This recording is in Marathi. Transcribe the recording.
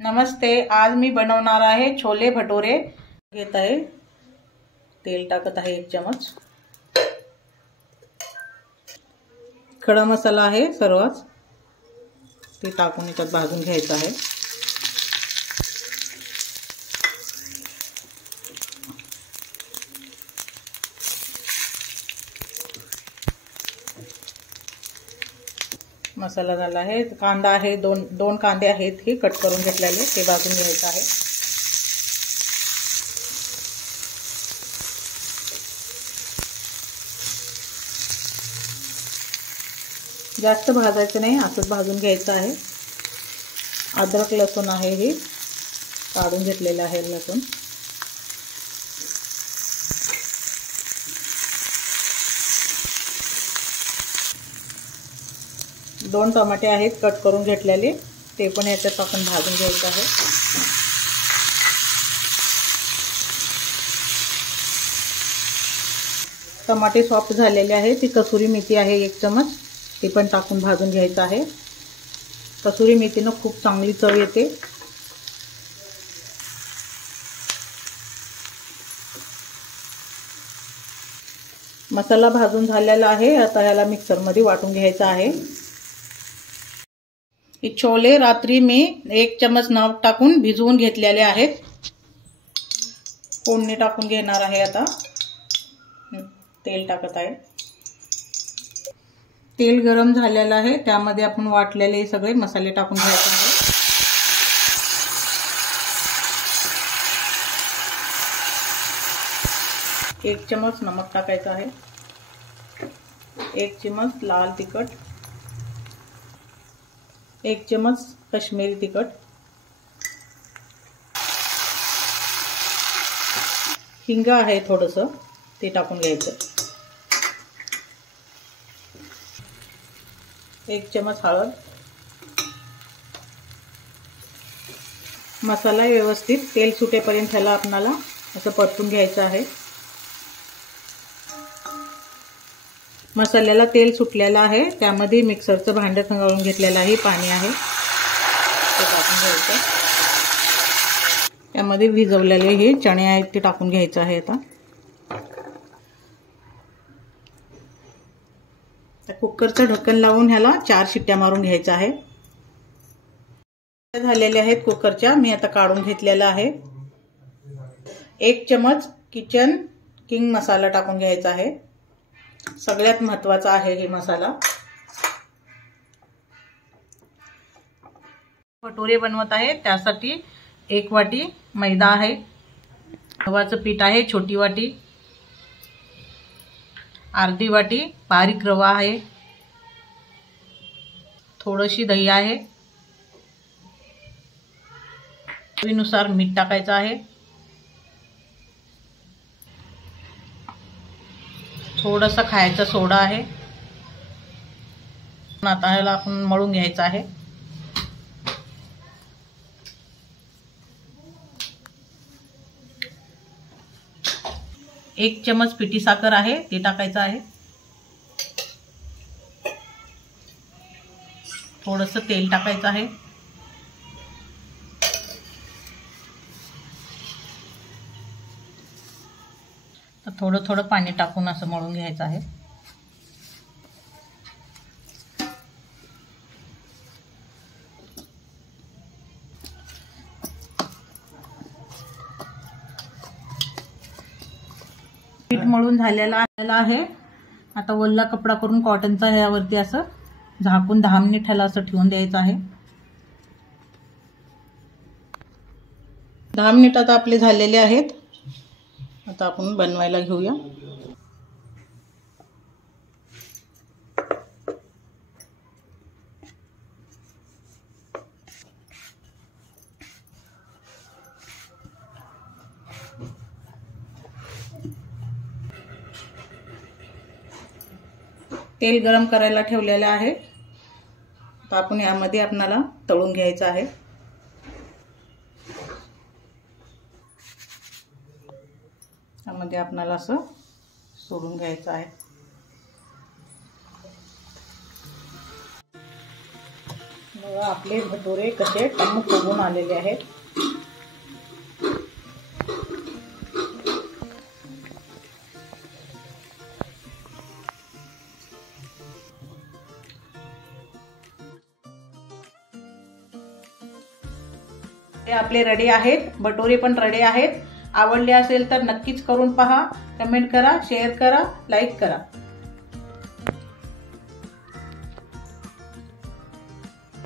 नमस्ते। आज मी बनवणार आहे छोले भटोरे। घेत आहे, तेल टाकत आहे 1 चमच। खडा मसाला आहे सर्वच, ते टाकून याच्यात भाजून घ्यायचा आहे। मसाला झाला आहे। कांदा आहे, दोन कांदे आहेत, हे कट करून घेतलेले, ते भाजून घ्यायचं आहे। जास्त भाजायचं नाही, असंच भाजून घ्यायचं आहे। अद्रक लसूण आहे, हे काढून घेतलेलं आहे लसूण। दोन टमाटे आहेत कट करून घेतलेले, ते पण याच्यात आपण भाजून घ्यायचं आहे। टमाटे सॉफ्ट झालेले आहे। ती कसुरी मेथी आहे 1 चमच, ते पण टाकून भाजून घ्यायचं आहे। कसुरी मेथीने खूप चांगली चव येते। मसाला भाजून झालेला आहे, आता याला मिक्सर मध्ये वाटून घ्यायचा आहे। हे छोले रात्री मी 1 चमच नमक टाकून भिजवून घेतलेले आहेत। फोडणी टाकून घेणार आहे। आता तेल टाकत आहे। तेल गरम झालेलं आहे, त्यामध्ये आपण वाटलेले सगळे मसाले टाकून घ्यायचे आहे। एक चमच नमक टाकायचं आहे, 1 चमच लाल तिखट, 1 चमच काश्मीरी तिखट, हिंग आहे थोडंसं, ते टाकून घ्यायचं, 1 चमच हळद। मसाला व्यवस्थित तेल सुटेपर्यंत त्याला आपल्याला असं परतून घ्यायचं आहे। मसाल्याला तेल सुटलेलं आहे, त्यामध्ये मिक्सरचं भांडं घालून घेतलेलं आहे, पाणी आहे, ते टाकून घ्यायचं। त्यामध्ये भिजवलेले हे चणे आहेत, ते टाकून घ्यायचं आहे। आता कुकरचं ढक्कन लावून ह्याला 4 शिट्ट्या मारून घ्यायच्या आहे। झालेले आहेत कुकरच्या, मी आता काढून घेतलेला आहे। 1 चमच किचन किंग मसाला टाकून घ्यायचा आहे। सगळ्यात महत्त्वाचा आहे हे मसाला। भटोरे बनवत आहे, त्यासाठी 1 वाटी मैदा आहे, गव्हाचं पीठ आहे छोटी वाटी, अर्धी वाटी बारीक रवा आहे, थोडीशी दही आहे, चवीनुसार मीठ टाकायचं आहे, थोडासा खायचा सोडा आहे। आता याला आपण मळून घ्यायचं आहे। एक चमच पिठी साखर आहे, ते टाकायचं आहे। थोडंसं तेल टाकायचं आहे। तर थोडं थोडं पाणी टाकून असं मळून घ्यायचं आहे। पीठ मळून झालेला आहे। आता वल्ला कपडा करून कॉटनचा ह्यावरती असं झाकून 10 मिनिट ह्याला असं ठेवून द्यायचं आहे। 10 मिनिट आता आपले झालेले आहेत। आता आपण बनवायला घेऊया। तेल गरम करायला ठेवलेलं आहे, तर आपण यामध्ये आपल्याला तळून घ्यायचं आहे। यामध्ये आपल्याला असं सोडून घ्यायचं आहे। आपले भटुरे कसे टम्म फुगून आलेले आहेत. हे आपले रेडी आहेत. भटुरे पण रेडी आहेत. आवडले असेल तर नक्कीच करून पहा. कमेंट करा, शेअर करा, लाईक करा.